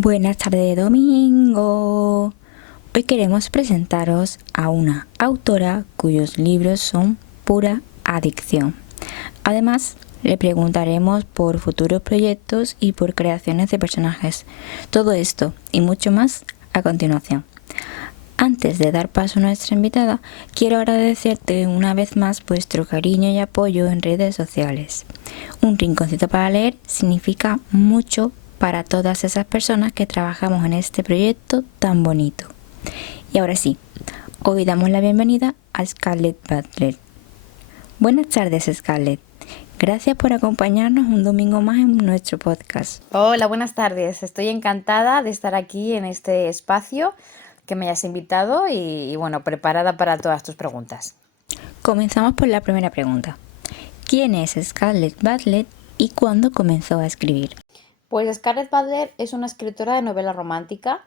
Buenas tardes de domingo. Hoy queremos presentaros a una autora cuyos libros son pura adicción. Además, le preguntaremos por futuros proyectos y por creaciones de personajes. Todo esto y mucho más a continuación. Antes de dar paso a nuestra invitada, quiero agradecerte una vez más vuestro cariño y apoyo en redes sociales. Un rinconcito para leer significa mucho para todas esas personas que trabajamos en este proyecto tan bonito. Y ahora sí, hoy damos la bienvenida a Scarlett Butler. Buenas tardes, Scarlett. Gracias por acompañarnos un domingo más en nuestro podcast. Hola, buenas tardes. Estoy encantada de estar aquí en este espacio que me hayas invitado y bueno, preparada para todas tus preguntas. Comenzamos por la primera pregunta. ¿Quién es Scarlett Butler y cuándo comenzó a escribir? Pues Scarlett Butler es una escritora de novela romántica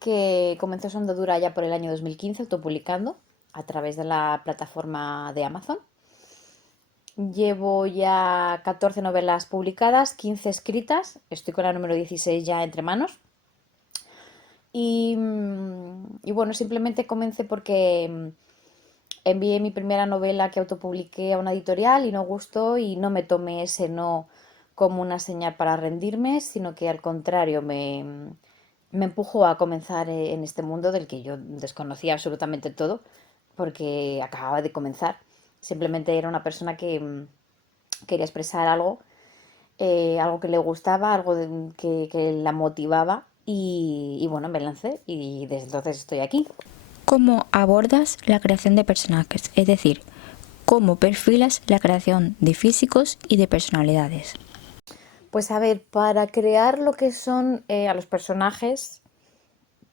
que comenzó su andadura ya por el año 2015 autopublicando a través de la plataforma de Amazon. Llevo ya 14 novelas publicadas, 15 escritas, estoy con la número 16 ya entre manos. Y bueno, simplemente comencé porque envié mi primera novela que autopubliqué a una editorial y no gustó y no me tomé ese no como una señal para rendirme, sino que al contrario me empujó a comenzar en este mundo del que yo desconocía absolutamente todo porque acababa de comenzar. Simplemente era una persona que quería expresar algo, algo que le gustaba, algo que la motivaba y bueno, me lancé y desde entonces estoy aquí. ¿Cómo abordas la creación de personajes? Es decir, ¿cómo perfilas la creación de físicos y de personalidades? Pues a ver, para crear lo que son a los personajes,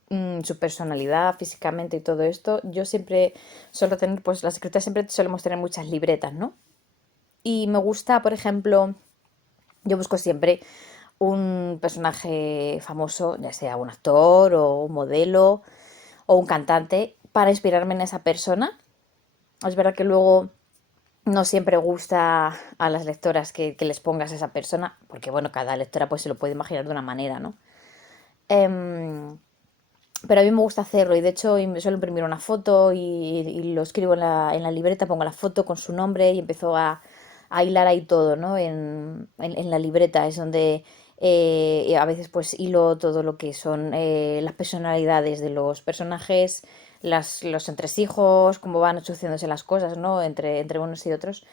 su personalidad físicamente y todo esto, yo siempre suelo tener, pues las escritoras siempre solemos tener muchas libretas, ¿no? Y me gusta, por ejemplo, yo busco siempre un personaje famoso, ya sea un actor o un modelo o un cantante, para inspirarme en esa persona. Es verdad que luego no siempre gusta a las lectoras que les pongas a esa persona, porque bueno, cada lectora pues se lo puede imaginar de una manera, ¿no? Em, pero a mí me gusta hacerlo y de hecho me suelo imprimir una foto y lo escribo en la libreta, pongo la foto con su nombre y empiezo a hilar ahí todo, ¿no? En la libreta es donde a veces pues hilo todo lo que son las personalidades de los personajes, los entresijos, cómo van sucediéndose las cosas, ¿no? Entre unos y otros.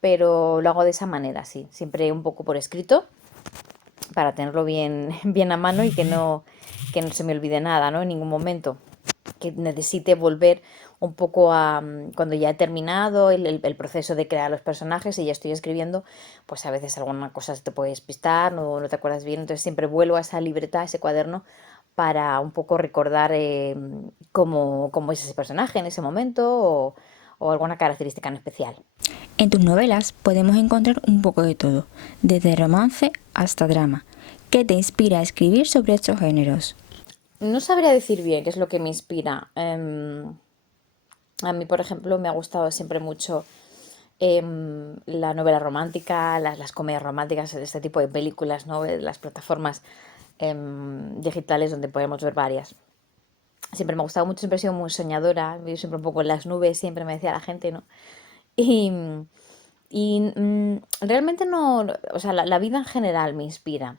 Pero lo hago de esa manera, sí, siempre un poco por escrito para tenerlo bien, bien a mano y que no se me olvide nada, ¿no? En ningún momento. Que necesite volver un poco a cuando ya he terminado el proceso de crear los personajes y ya estoy escribiendo, pues a veces alguna cosa se te puede despistar, no te acuerdas bien, entonces siempre vuelvo a esa libreta, a ese cuaderno, para un poco recordar cómo es ese personaje en ese momento o alguna característica en especial. En tus novelas podemos encontrar un poco de todo, desde romance hasta drama. ¿Qué te inspira a escribir sobre estos géneros? No sabría decir bien qué es lo que me inspira. A mí, por ejemplo, me ha gustado siempre mucho la novela romántica, las comedias románticas, este tipo de películas, ¿no? De las plataformas digitales donde podemos ver varias. Siempre me ha gustado mucho, siempre he sido muy soñadora, vivo siempre un poco en las nubes, siempre me decía la gente, ¿no? Y, realmente no, o sea, la vida en general me inspira,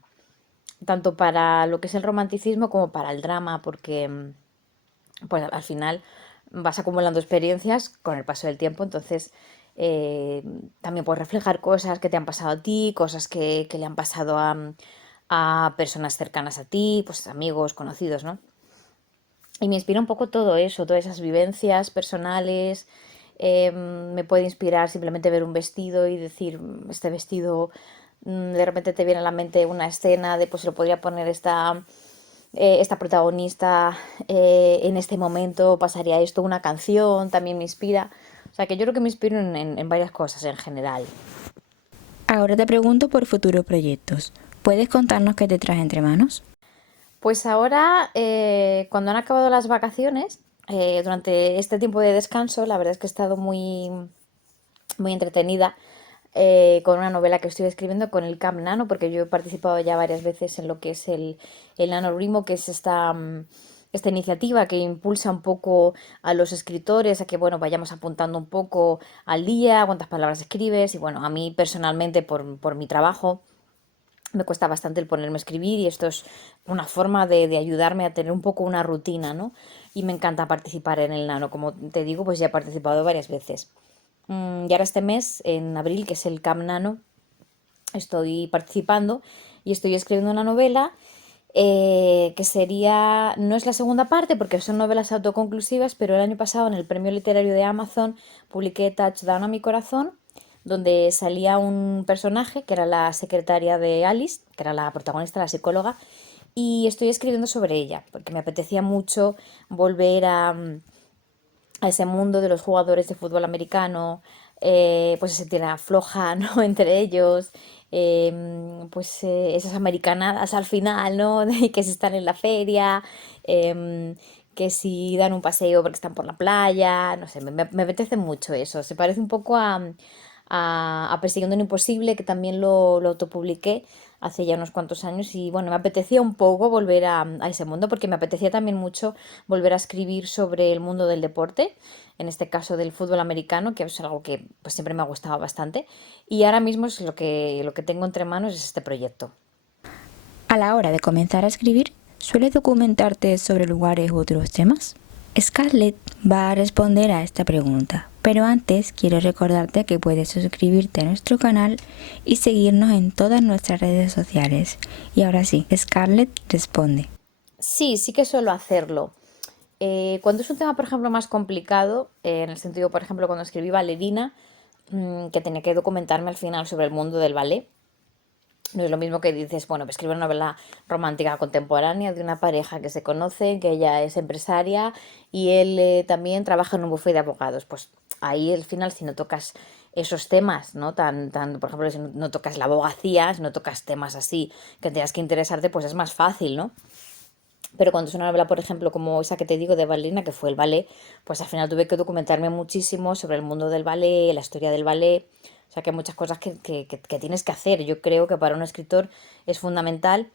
tanto para lo que es el romanticismo como para el drama, porque pues al final vas acumulando experiencias con el paso del tiempo, entonces también puedes reflejar cosas que te han pasado a ti, cosas que le han pasado a personas cercanas a ti, pues amigos, conocidos, ¿no? Y me inspira un poco todo eso, todas esas vivencias personales. Me puede inspirar simplemente ver un vestido y decir, este vestido, de repente te viene a la mente una escena de, pues se lo podría poner esta protagonista en este momento, pasaría esto, una canción también me inspira. O sea que yo creo que me inspiro en varias cosas en general. Ahora te pregunto por futuros proyectos. ¿Puedes contarnos qué te traes entre manos? Pues ahora, cuando han acabado las vacaciones, durante este tiempo de descanso, la verdad es que he estado muy, muy entretenida con una novela que estoy escribiendo con el Camp Nano, porque yo he participado ya varias veces en lo que es el NaNoWriMo, que es esta iniciativa que impulsa un poco a los escritores a que, bueno, vayamos apuntando un poco al día, cuántas palabras escribes, y bueno, a mí personalmente, por mi trabajo, me cuesta bastante el ponerme a escribir y esto es una forma de ayudarme a tener un poco una rutina, ¿no? Y me encanta participar en el Nano, como te digo, pues ya he participado varias veces. Y ahora este mes, en abril, que es el Camp Nano, estoy participando y estoy escribiendo una novela que sería, no es la segunda parte porque son novelas autoconclusivas, pero el año pasado en el premio literario de Amazon publiqué Touchdown a mi corazón, donde salía un personaje que era la secretaria de Alice, que era la protagonista, la psicóloga, y estoy escribiendo sobre ella, porque me apetecía mucho volver a ese mundo de los jugadores de fútbol americano, pues se tira floja, ¿no? Entre ellos, esas americanadas al final, ¿no? De que si están en la feria, que si dan un paseo porque están por la playa, no sé, me apetece mucho eso. Se parece un poco a Persiguiendo un Imposible, que también lo autopubliqué hace ya unos cuantos años y bueno, me apetecía un poco volver a ese mundo porque me apetecía también mucho volver a escribir sobre el mundo del deporte, en este caso del fútbol americano, que es algo que pues siempre me ha gustado bastante y ahora mismo es lo que tengo entre manos es este proyecto. A la hora de comenzar a escribir, ¿sueles documentarte sobre lugares u otros temas? Scarlett va a responder a esta pregunta, pero antes quiero recordarte que puedes suscribirte a nuestro canal y seguirnos en todas nuestras redes sociales. Y ahora sí, Scarlett responde. Sí, sí que suelo hacerlo. Cuando es un tema, por ejemplo, más complicado, en el sentido, por ejemplo, cuando escribí Ballerina, que tenía que documentarme al final sobre el mundo del ballet, no es lo mismo que dices, bueno, pues escribir una novela romántica contemporánea de una pareja que se conoce, que ella es empresaria y él también trabaja en un bufete de abogados. Pues ahí al final, si no tocas esos temas, ¿no? Por ejemplo, si no tocas la abogacía, si no tocas temas así que tengas que interesarte, pues es más fácil, ¿no? Pero cuando es una novela, por ejemplo, como esa que te digo de Ballerina, que fue el ballet, pues al final tuve que documentarme muchísimo sobre el mundo del ballet, la historia del ballet. O sea que hay muchas cosas que tienes que hacer. Yo creo que para un escritor es fundamental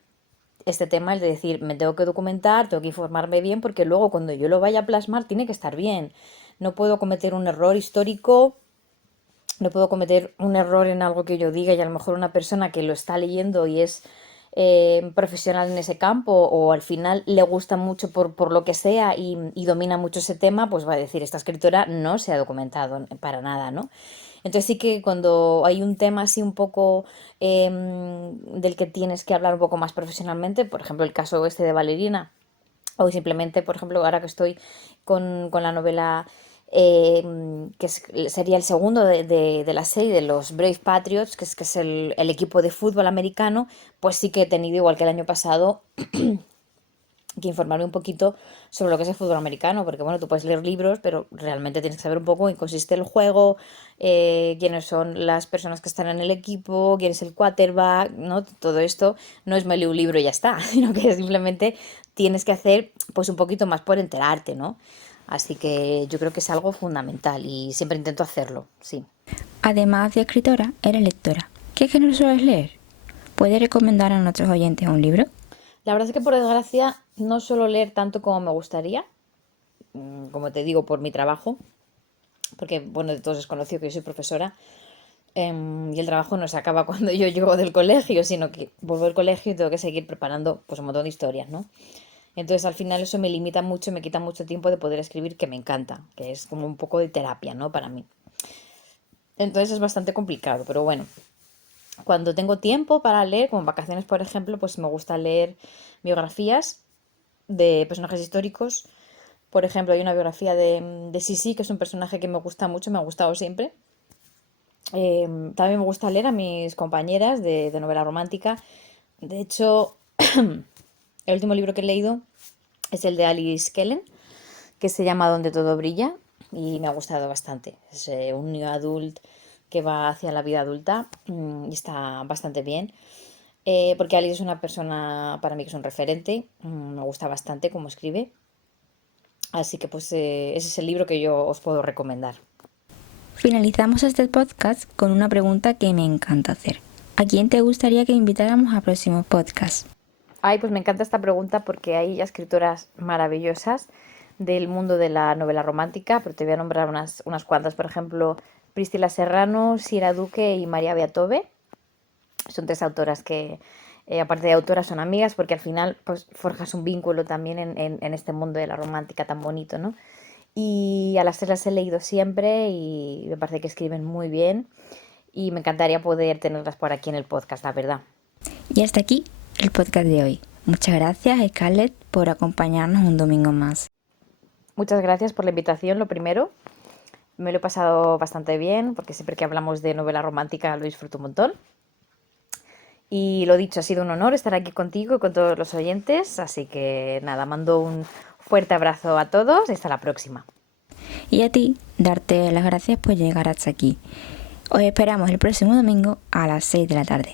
este tema, el de decir, me tengo que documentar, tengo que informarme bien, porque luego cuando yo lo vaya a plasmar tiene que estar bien. No puedo cometer un error histórico, no puedo cometer un error en algo que yo diga y a lo mejor una persona que lo está leyendo y es profesional en ese campo o al final le gusta mucho por lo que sea y domina mucho ese tema, pues va a decir, esta escritora no se ha documentado para nada, ¿no? Entonces sí que cuando hay un tema así un poco del que tienes que hablar un poco más profesionalmente, por ejemplo el caso este de Valerina, o simplemente, por ejemplo, ahora que estoy con la novela sería el segundo de la serie de los Brave Patriots, que es el equipo de fútbol americano, pues sí que he tenido, igual que el año pasado, que informarme un poquito sobre lo que es el fútbol americano, porque bueno, tú puedes leer libros, pero realmente tienes que saber un poco en qué consiste el juego, quiénes son las personas que están en el equipo, quién es el quarterback, ¿no? Todo esto no es me leo un libro y ya está, sino que simplemente tienes que hacer pues un poquito más por enterarte, ¿no? Así que yo creo que es algo fundamental y siempre intento hacerlo, sí. Además de escritora, eres lectora. ¿Qué género sueles leer? ¿Puedes recomendar a nuestros oyentes un libro? La verdad es que por desgracia no suelo leer tanto como me gustaría, como te digo, por mi trabajo, porque bueno, de todos es conocido que yo soy profesora. Y el trabajo no se acaba cuando yo llego del colegio, sino que vuelvo al colegio y tengo que seguir preparando pues un montón de historias, ¿no? Entonces al final eso me limita mucho, me quita mucho tiempo de poder escribir, que me encanta, que es como un poco de terapia, ¿no? Para mí. Entonces es bastante complicado, pero bueno, cuando tengo tiempo para leer, como en vacaciones por ejemplo, pues me gusta leer biografías de personajes históricos. Por ejemplo, hay una biografía de Sisi, que es un personaje que me gusta mucho, me ha gustado siempre. También me gusta leer a mis compañeras de novela romántica. De hecho, el último libro que he leído es el de Alice Kellen, que se llama Donde todo brilla y me ha gustado bastante. Es un new adult que va hacia la vida adulta y está bastante bien. Porque Alice es una persona para mí que es un referente, me gusta bastante cómo escribe. Así que pues ese es el libro que yo os puedo recomendar. Finalizamos este podcast con una pregunta que me encanta hacer. ¿A quién te gustaría que invitáramos a próximos podcasts? Ay, pues me encanta esta pregunta porque hay escritoras maravillosas del mundo de la novela romántica, pero te voy a nombrar unas cuantas. Por ejemplo, Priscila Serrano, Sira Duque y María Beatove. Son tres autoras que, aparte de autoras, son amigas porque al final pues, forjas un vínculo también en este mundo de la romántica tan bonito, ¿no? Y a las tres las he leído siempre y me parece que escriben muy bien y me encantaría poder tenerlas por aquí en el podcast, la verdad. Y hasta aquí el podcast de hoy. Muchas gracias, Scarlett, por acompañarnos un domingo más. Muchas gracias por la invitación, lo primero. Me lo he pasado bastante bien porque siempre que hablamos de novela romántica lo disfruto un montón. Y lo dicho, ha sido un honor estar aquí contigo y con todos los oyentes, así que nada, mando un fuerte abrazo a todos y hasta la próxima. Y a ti, darte las gracias por llegar hasta aquí. Os esperamos el próximo domingo a las 6 de la tarde.